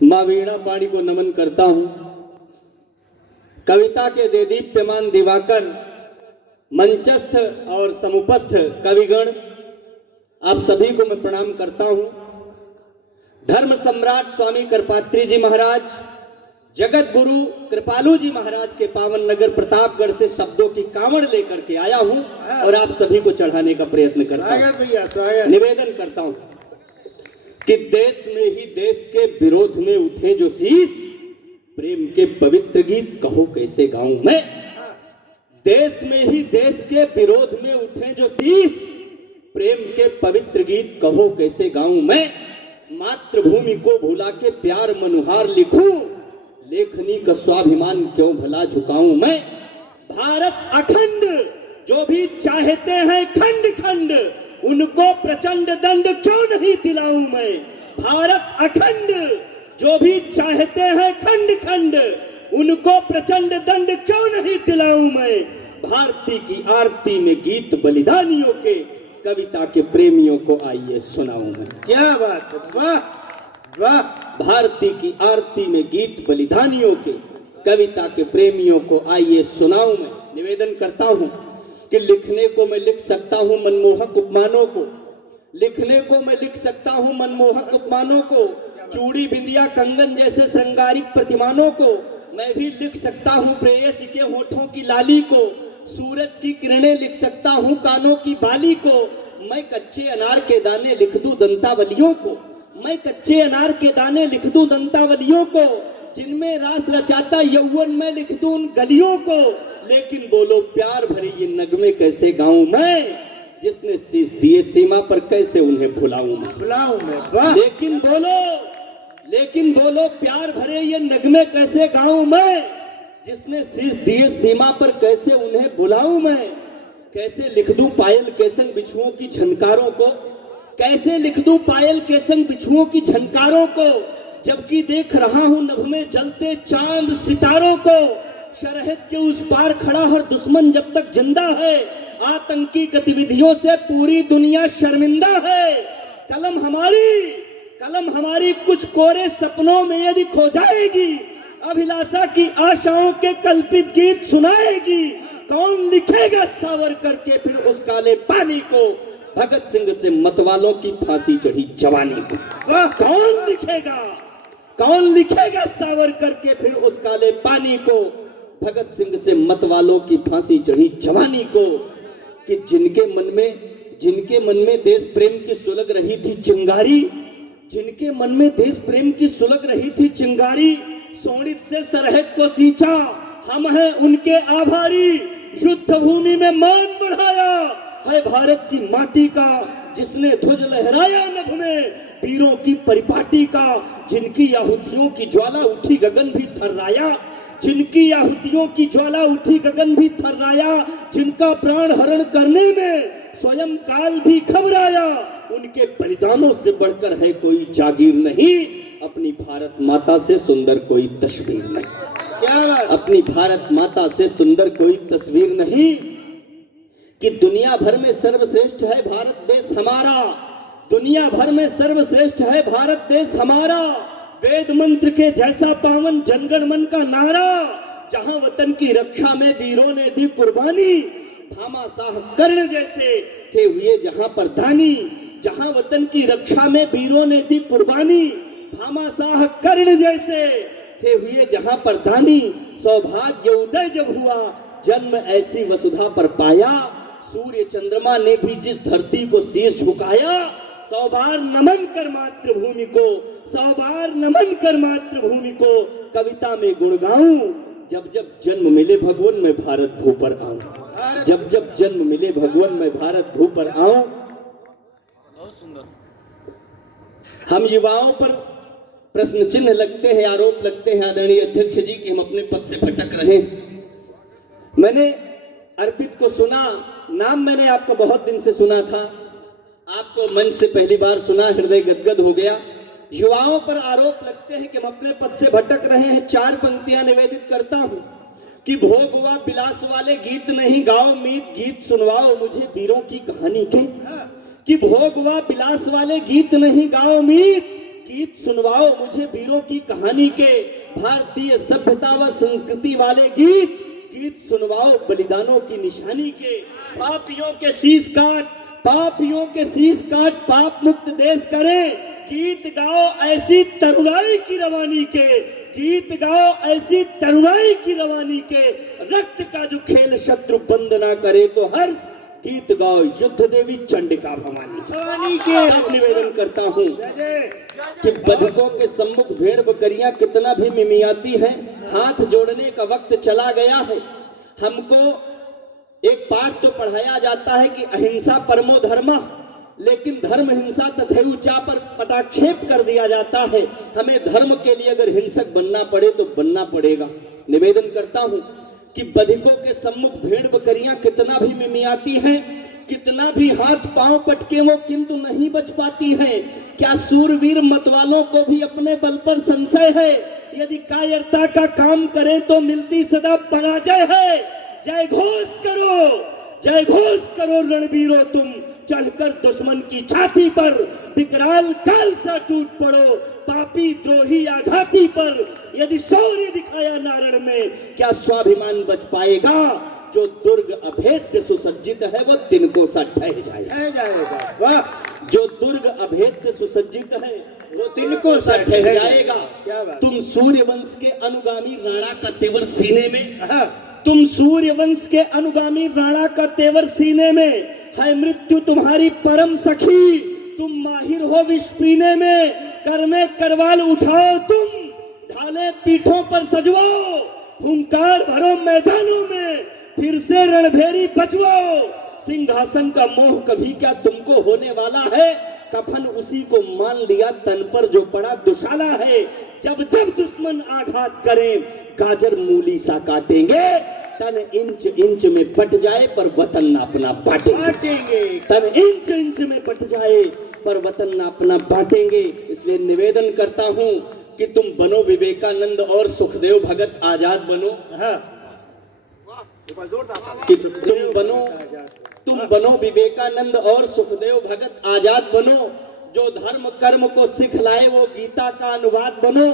माँ वीणा पाणी को नमन करता हूँ। कविता के देदीप्यमान दिवाकर, मंचस्थ और समुपस्थ कविगण, आप सभी को मैं प्रणाम करता हूँ। धर्म सम्राट स्वामी करपात्री जी महाराज, जगत गुरु कृपालु जी महाराज के पावन नगर प्रतापगढ़ से शब्दों की कांवड़ लेकर के आया हूँ और आप सभी को चढ़ाने का प्रयत्न करता हूँ। निवेदन करता हूँ कि देश में ही देश के विरोध में उठे जो शीश, प्रेम के पवित्र गीत कहो कैसे गाऊं मैं। देश में ही देश के विरोध में उठे जो शीश, प्रेम के पवित्र गीत कहो कैसे गाऊं मैं। मातृभूमि को भुला के प्यार मनुहार लिखूं, लेखनी का स्वाभिमान क्यों भला झुकाऊं मैं। भारत अखंड जो भी चाहते हैं खंड खंड, उनको प्रचंड दंड क्यों नहीं दिलाऊं मैं। भारत अखंड जो भी चाहते हैं खंड खंड, उनको प्रचंड दंड क्यों नहीं दिलाऊं मैं। भारती की आरती में गीत बलिदानियों के, कविता के प्रेमियों को आइए सुनाऊं मैं। क्या बात है, वाह वाह। भारती की आरती में गीत बलिदानियों के, कविता के प्रेमियों को आइए सुनाऊं मैं। निवेदन करता हूं कि लिखने को मैं लिख सकता हूं मनमोहक उपमानों को, लिखने को मैं लिख सकता हूं मनमोहक उपमानों को, चूड़ी बिंदिया कंगन जैसे श्रृंगारिक प्रतिमानों को। मैं भी लिख सकता हूं प्रेयसी के होठों की लाली को, सूरज की किरणें लिख सकता हूं कानों की बाली को। मैं कच्चे अनार के दाने लिख दूं दंतावलियों को, मैं कच्चे अनार के दाने लिख दूं दंतावलियों को, जिनमें रास रचाता यौवन में लिख दूं उन गलियों को। लेकिन बोलो प्यार भरे ये नगमे कैसे गाऊं मैं, जिसने शीश दिए सीमा पर कैसे उन्हें भुलाऊं मैं। लेकिन बोलो प्यार भरे ये नगमे कैसे गाऊं मैं, जिसने शीश दिए सीमा पर कैसे उन्हें भुलाऊं मैं। कैसे लिख दूं पायल के संग बिछुओं की झनकारों को, कैसे लिख दूं पायल के संग बिछुओं की झनकारों को, जबकि देख रहा हूं नभ में जलते चांद सितारों को। सरहद के उस पार खड़ा हर दुश्मन जब तक जिंदा है, आतंकी गतिविधियों से पूरी दुनिया शर्मिंदा है। कलम हमारी कुछ कोरे सपनों में यदि खो जाएगी, अभिलाषा की आशाओं के कल्पित गीत सुनाएगी। कौन लिखेगा सावरकर के फिर उस काले पानी को, भगत सिंह से मतवालों की फांसी चढ़ी जवानी को। कौन लिखेगा सावरकर के फिर उस काले पानी को, भगत सिंह से मतवालों की फांसी चढ़ी जवानी को। कि जिनके मन में देश प्रेम की सुलग रही थी चिंगारी, जिनके मन में देश प्रेम की सुलग रही थी चिंगारी, सोनित से सरहद को सींचा, हम हैं उनके आभारी। युद्ध भूमि में मान बढ़ाया है भारत की माटी का, जिसने ध्वज लहराया नभ में वीरों की परिपाटी का। जिनकी आहुतियों की ज्वाला उठी गगन भी थर्राया, जिनकी आहुतियों की ज्वाला उठी गगन भी थर्राया, जिनका प्राण हरण करने में स्वयं काल भी घबराया। उनके बलिदानों से बढ़कर है कोई जागीर नहीं, अपनी भारत माता से सुंदर कोई तस्वीर नहीं। क्या बात? अपनी भारत माता से सुंदर कोई तस्वीर नहीं। कि दुनिया भर में सर्वश्रेष्ठ है भारत देश हमारा, दुनिया भर में सर्वश्रेष्ठ है भारत देश हमारा। वेद मंत्र के जैसा पावन जनगण मन का नारा, जहां वतन की रक्षा में वीरों ने दी कुर्बानी। भामाशाह कर्ण जैसे थे हुए जहां पर दानी, जहां वतन की रक्षा में वीरों ने दी कुर्बानी। भामाशाह कर्ण जैसे थे हुए जहां पर दानी, सौभाग्य उदय जब हुआ जन्म ऐसी वसुधा पर पाया। सूर्य चंद्रमा ने भी जिस धरती को शीश झुकाया, 100 बार नमन कर मातृभूमि को, 100 बार नमन कर मातृभूमि को। कविता में गुण गाऊं, जब जब जन्म मिले भगवान मैं भारत भू पर आऊं, जब जब जन्म मिले भगवान मैं भारत भू पर आऊं। बहुत सुंदर। हम युवाओं पर प्रश्न चिन्ह लगते हैं, आरोप लगते हैं आदरणीय अध्यक्ष जी कि हम अपने पद से भटक रहे। मैंने अर्पित को सुना, नाम मैंने आपको बहुत दिन से सुना था, आपको मंच से पहली बार सुना, हृदय गदगद हो गया। युवाओं पर आरोप लगते हैं कि हम अपने पद से भटक रहे हैं। 4 पंक्तियां निवेदित करता हूं कि भोग हुआ विलास वाले गीत नहीं गाओ मीत, गीत सुनवाओ मुझे वीरों की कहानी के। कि भोग हुआ विलास वाले गीत नहीं गाओ मीत, गीत सुनवाओ मुझे वीरों की कहानी के, भारतीय सभ्यता व संस्कृति वाले गीत गीत सुनवाओ बलिदानों की निशानी के। पापियों के शीश काट, पापियों के शीश काट, पाप मुक्त देश करें, गीत गाओ ऐसी तरुणाई की रवानी के, गीत गाओ ऐसी तरुणाई की रवानी के, रक्त का जो खेल शत्रु बंद ना करे तो हर गीत गाओ युद्ध देवी चंडिका भवानी के। अब निवेदन करता हूँ कि बधिकों के सम्मुख भेड़ बकरियां कितना भी मिमियाती हैं, हाथ जोड़ने का वक्त चला गया है। हमको एक पाठ तो पढ़ाया जाता है कि अहिंसा परमो धर्मः, लेकिन धर्म हिंसा तथैवचा पर पटाक्षेप कर दिया जाता है। हमें धर्म के लिए अगर हिंसक बनना पड़े तो बनना पड़ेगा। निवेदन करता हूं कि बधिकों के सम्मुख भेड़ बकरियां कितना भी मिमियाती हैं, कितना भी हाथ पांव पटके वो किंतु नहीं बच पाती हैं। क्या सूरवीर मतवालों को भी अपने बल पर संशय है? यदि कायरता का काम करें तो मिलती सदा पराजय है। जय घोष करो, जय घोष करो रणवीरों तुम, चढ़कर दुश्मन की छाती पर, विकराल काल सा टूट पड़ो पापी द्रोही आघाती पर। यदि शौर्य दिखाया नारण में, क्या स्वाभिमान बच पाएगा? जो दुर्ग अभेद्य सुसज्जित है वो तिनको सा ढह जाएगा। वाह, जो दुर्ग अभेद्य सुसज्जित है वो तिनको सा ढह जाएगा। तुम सूर्य वंश के अनुगामी राणा का तेवर सीने में, तुम सूर्य वंश के अनुगामी राणा का तेवर सीने में, है मृत्यु तुम्हारी परम सखी, तुम माहिर हो विष पीने में, कर में करवाल उठाओ तुम, ढाले पीठों पर सजवाओ, हुंकार भरो मैदानों में, फिर से रणभेरी बजवाओ। सिंहासन का मोह कभी क्या तुमको होने वाला है? कफन उसी को मान लिया तन पर जो पड़ा दुशाला है। जब जब दुश्मन आघात करें गाजर मूली सा काटेंगे, तन इंच इंच में बट जाए पर वतन अपना बांटेंगे। तन इंच इंच में बट जाए पर वतन अपना बांटेंगे। इसलिए निवेदन करता हूं कि तुम बनो विवेकानंद और सुखदेव भगत आजाद बनो। कि तुम बनो विवेकानंद और सुखदेव भगत आजाद बनो। जो धर्म कर्म को सिखलाए वो गीता का अनुवाद बनो।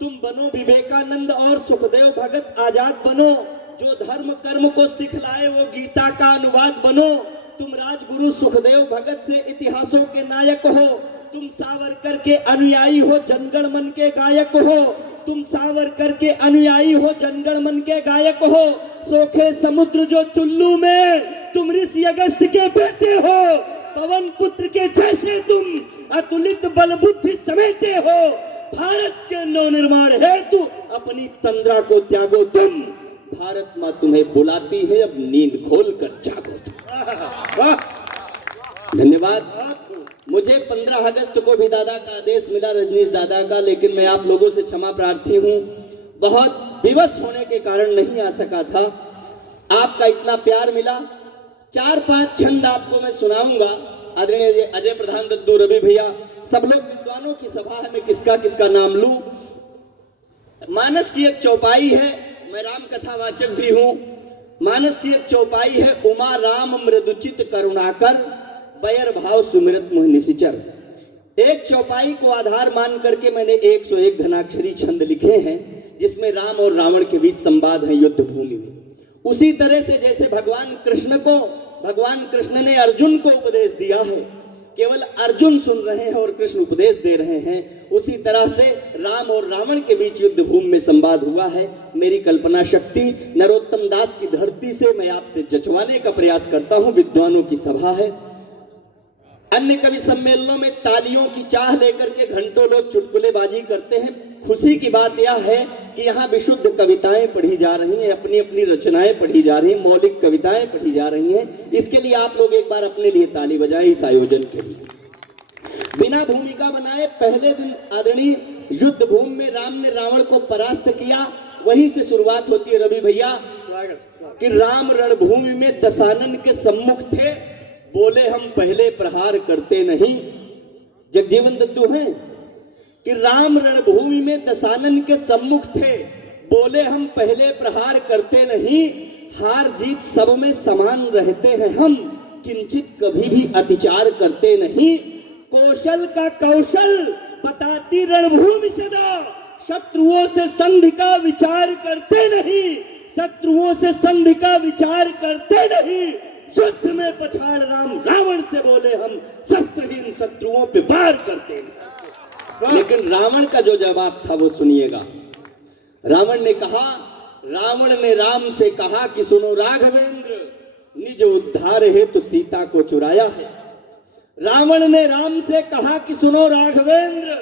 तुम बनो विवेकानंद और सुखदेव भगत आजाद बनो। जो धर्म कर्म को सिखलाए वो गीता का अनुवाद बनो। तुम राजगुरु सुखदेव भगत से इतिहासों के नायक हो। तुम सावरकर के अनुयायी हो, जनगण मन के गायक हो। तुम सावरकर के अनुयायी हो, जनगण मन के गायक हो। सोखे समुद्र जो चुल्लू में, तुम ऋषि अगस्त के बेटे हो। पवन पुत्र के जैसे तुम अतुलित बल बुद्धि समेटे हो। भारत के नवनिर्माण हेतु अपनी तंद्रा को त्यागो तुम। भारत माँ तुम्हें बुलाती है, अब नींद खोल कर जागो तुम। धन्यवाद। मुझे 15 अगस्त को भी दादा का आदेश मिला, रजनीश दादा का, लेकिन मैं आप लोगों से क्षमा प्रार्थी हूँ। बहुत विवश होने के कारण नहीं आ सका था। आपका इतना प्यार मिला। 4-5 छंद आपको मैं सुनाऊंगा। आदरणीय अजय प्रधान, दद्दू, रवि भैया, सब लोग विद्वानों की सभा है, मैं किसका किसका नाम लूं। मानस की एक चौपाई है, मैं राम कथावाचक भी हूं। मानस की एक चौपाई है, उमा राम मृदुचित करुणाकर, बैर भाव सुमिरत मुह निशिचर। एक चौपाई को आधार मान करके मैंने 101 घनाक्षरी छंद लिखे हैं, जिसमें राम और रावण के बीच संवाद है युद्ध भूमि में। उसी तरह से जैसे भगवान कृष्ण ने अर्जुन को उपदेश दिया है, केवल अर्जुन सुन रहे हैं और कृष्ण उपदेश दे रहे हैं, उसी तरह से राम और रावण के बीच युद्ध भूमि में संवाद हुआ है। मेरी कल्पना शक्ति नरोत्तम दास की धरती से मैं आपसे जचवाने का प्रयास करता हूं। विद्वानों की सभा है। अन्य कवि सम्मेलनों में तालियों की चाह लेकर के घंटों लोग चुटकुलेबाजी करते हैं। खुशी की बात यह है कि यहाँ विशुद्ध कविताएं पढ़ी जा रही हैं, अपनी अपनी रचनाएं पढ़ी जा रही हैं, मौलिक कविताएं पढ़ी जा रही हैं। इसके लिए आप लोग एक बार अपने लिए ताली बजाएं इस आयोजन के लिए। बिना भूमिका बनाए पहले दिन आदरणीय युद्ध भूमि में राम ने रावण को परास्त किया, वहीं से शुरुआत होती है रवि भैया कि राम रणभूमि में दशानन के सम्मुख थे, बोले हम पहले प्रहार करते नहीं। जगजीवन दद्दू हैं कि राम रणभूमि में दशानन के सम्मुख थे, बोले हम पहले प्रहार करते नहीं। हार जीत सब में समान रहते हैं हम, किंचित कभी भी अतिचार करते नहीं। कौशल का कौशल बताती रणभूमि सदा, शत्रुओं से संधि का विचार करते नहीं, शत्रुओं से संधि का विचार करते नहीं। युद्ध में पछाड़ राम रावण से बोले, हम शस्त्रहीन शत्रुओं पे वार करते हैं। लेकिन रावण का जो जवाब था वो सुनिएगा। रावण ने राम से कहा कि सुनो राघवेंद्र, निज उद्धार हेतु सीता को चुराया है। रावण ने राम से कहा कि सुनो राघवेंद्र,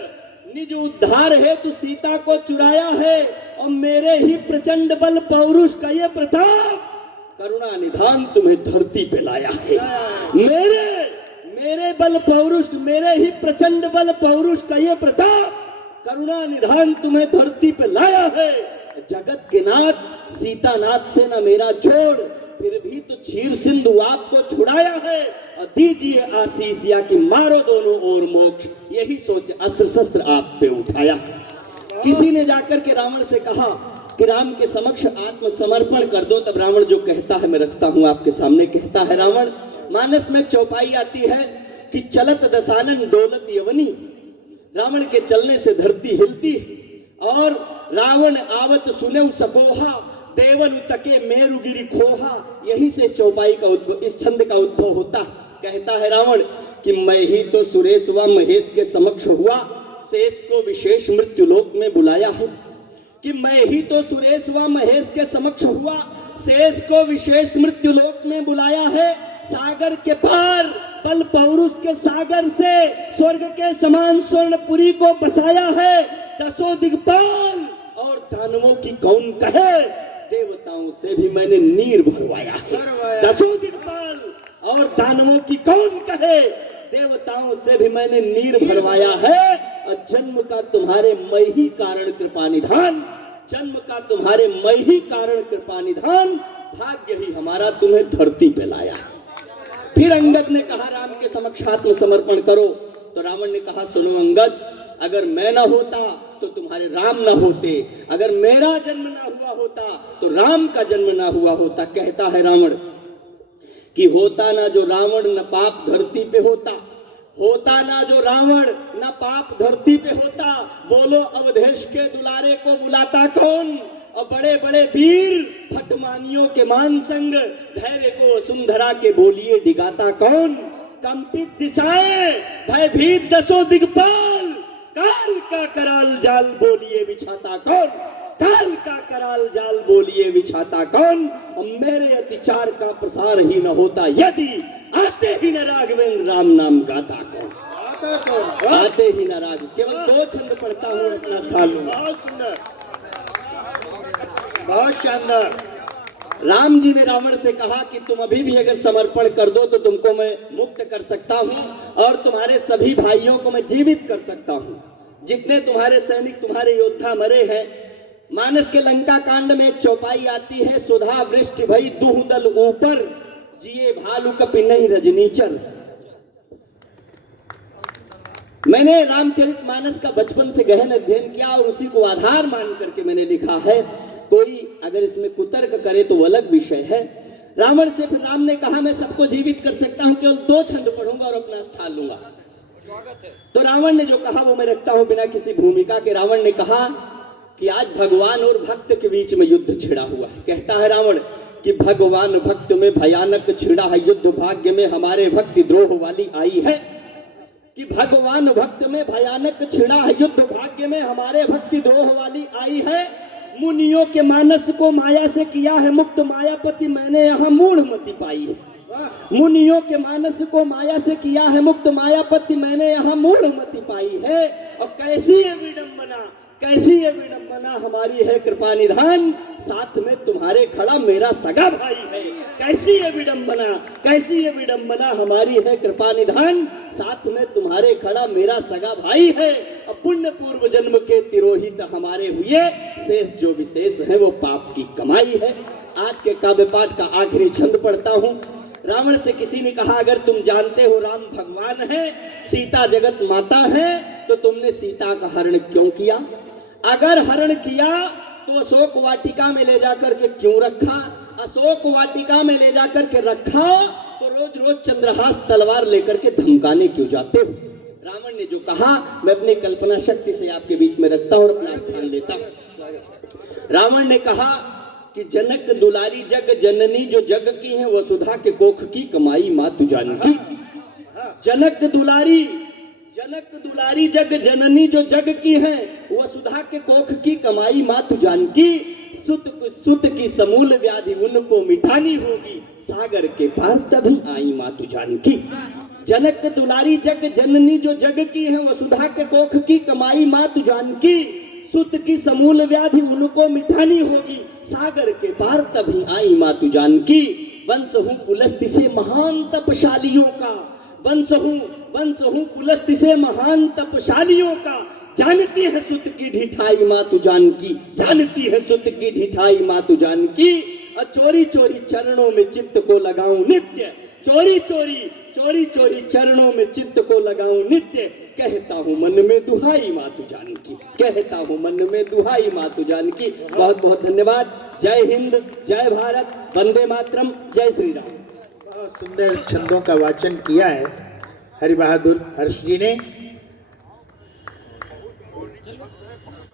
निज उद्धार हेतु सीता को चुराया है, और मेरे ही प्रचंड बल पौरुष का ये प्रताप करुणा निधान तुम्हें धरती पे लाया है। मेरे बल पौरुष, मेरे ही प्रचंड बल पौरुष का ये प्रताप करुणा निधान तुम्हें धरती पे लाया है। जगत के नाथ सीतानाथ से न मेरा जोड़, फिर भी तो क्षीर सिंधु आपको छुड़ाया है, और दीजिए आशीष या कि मारो दोनों ओर मोक्ष, यही सोच अस्त्र शस्त्र आप पे उठाया। किसी ने जाकर के रावण से कहा कि राम के समक्ष आत्मसमर्पण कर दो। तब रावण जो कहता है मैं रखता हूं आपके सामने। कहता है रावण, मानस में चौपाई आती है कि चलत दसानन डोलत यवनी, रावण के चलने से धरती हिलती, और रावण आवत सुने सकोहा, देवन उतके मेरुगिरि खोहा। यही से इस चौपाई का उद्भव, इस छंद का उद्भव होता। कहता है रावण कि मैं ही तो सुरेश व महेश के समक्ष हुआ, शेष को विशेष मृत्यु लोक में बुलाया है। कि मैं ही तो सुरेश व महेश के समक्ष हुआ, शेष को विशेष मृत्यु लोक में बुलाया है। सागर के पार बल पौरुष के सागर से स्वर्ग के समान स्वर्णपुरी को बसाया है। दसों दिग्पाल और दानवों की कौन कहे, देवताओं से भी मैंने नीर भरवाया है। दसों दिग्पाल और दानवों की कौन कहे, देवताओं से भी मैंने नीर भरवाया है। और जन्म का तुम्हारे मई ही कारण कृपा निधान, जन्म का तुम्हारे मई ही कारण कृपा निधान, भाग्य ही हमारा तुम्हें धरती पे लाया। फिर अंगद ने कहा राम के समक्ष आत्मसमर्पण करो। तो रावण ने कहा सुनो अंगद, अगर मैं ना होता तो तुम्हारे राम ना होते, अगर मेरा जन्म ना हुआ होता तो राम का जन्म ना हुआ होता। कहता है रावण कि होता ना जो रावण न पाप धरती पे होता, होता ना जो रावण न पाप धरती पे होता। बोलो अवधेश के दुलारे को बुलाता कौन, और बड़े बड़े वीर फटमानियों के मान संग, धैर्य को वसुंधरा के बोलिए डिगाता कौन। कंपित दिशाएं भयभीत दसों दिग्पाल, काल का कराल जाल बोलिए बिछाता कौन, काल का कराल जाल बोलिए बिछाता कौन। और मेरे अतिचार का प्रसार ही न होता, यदि आते ही न राघवेंद्र राम नाम गाता कौन। आते ही न राघ, केवल 2 छंद पढ़ता हूँ, अपना स्थान लूंगा। बहुत सुंदर, बहुत शानदार। राम जी ने रावण से कहा कि तुम अभी भी अगर समर्पण कर दो तो तुमको मैं मुक्त कर सकता हूँ, और तुम्हारे सभी भाइयों को मैं जीवित कर सकता हूँ। जितने तुम्हारे सैनिक, तुम्हारे योद्धा मरे हैं। मानस के लंका कांड में एक चौपाई आती है, सुधा वृष्टि भई दुह दल ऊपर, जिए भालू कपि नहीं रजनीचर। मैंने रामचरितमानस का बचपन से गहन अध्ययन किया और उसी को आधार मान करके मैंने लिखा है। कोई अगर इसमें कुतर्क करे तो वो अलग विषय है। रावण से फिर राम ने कहा मैं सबको जीवित कर सकता हूं, केवल 2 छंद पढ़ूंगा और अपना स्थान लूंगा। तो रावण ने जो कहा वो मैं रखता हूं बिना किसी भूमिका के। रावण ने कहा कि आज भगवान और भक्त के बीच में युद्ध छिड़ा हुआ है। कहता है रावण कि भगवान भक्त में भयानक छिड़ा है युद्ध, भाग्य में हमारे भक्ति द्रोह वाली आई है। कि भगवान भक्त में भयानक छिड़ा है युद्ध, भाग्य में हमारे भक्ति द्रोह वाली आई है। मुनियों के मानस को माया से किया है मुक्त, मायापति मैंने यहाँ मूढ़मति पाई है। मुनियों के मानस को माया से किया है मुक्त, मायापति मैंने यहाँ मूढ़मति पाई है। और कैसी ये विडंबना, कैसी ये विडंबना हमारी है कृपा निधान, साथ में तुम्हारे खड़ा मेरा सगा भाई है। कैसी ये विडंबना, कैसी ये विडंबना हमारी है कृपा निधान, साथ में तुम्हारे खड़ा मेरा सगा भाई है। और पुण्य पूर्व जन्म के तिरोहित हमारे हुए, शेष जो विशेष है वो पाप की कमाई है। आज के काव्य पाठ का आखिरी छंद पढ़ता हूँ। रावण से किसी ने कहा अगर तुम जानते हो राम भगवान है, सीता जगत माता है, तो तुमने सीता का हरण क्यों किया? अगर हरण किया तो अशोक वाटिका में ले जाकर के क्यों रखा? अशोक वाटिका में ले जाकर के रखा तो रोज रोज चंद्रहास तलवार लेकर के धमकाने क्यों जाते हो? रावण ने जो कहा मैं अपनी कल्पना शक्ति से आपके बीच में रखता हूं और अपना स्थान लेता हूं। रावण ने कहा कि जनक दुलारी जग जननी जो जग की है वसुधा के कोख की कमाई मां तू जानकी। जनक दुलारी जग जननी जो जग की है वसुधा के कोख की कमाई मां तू जानकी। सुत की समूल व्याधि उनको मिटानी होगी सागर के पार तभी आई मां तू जानकी। जनक दुलारी जग जननी जो जग की है वसुधा के कोख की कमाई मां तू जानकी। सुत की समूल व्याधि उनको मिटानी होगी सागर के पार तभी आई मां तू जानकी। वंश हूं पुलस्त्य से महान तपशालियों का, वंश हूं पुलस्त्य से महान तपशालियों का। जानती है सुत की ढिठाई मां तू जानकी, जानती है सुत की ढिठाई मां तू जानकी। और चोरी चोरी चरणों में चित्त को लगाऊं नित्य, चोरी चोरी चरणों में चित्त को लगाऊं नित्य। कहता हूं मन में दुहाई मां तू जानकी, कहता हूं मन में दुहाई मां तू जानकी। बहुत बहुत धन्यवाद। जय हिंद, जय भारत, वंदे मातरम, जय श्री राम। बहुत सुंदर छंदों का वाचन किया है हरि बहादुर हर्ष जी ने।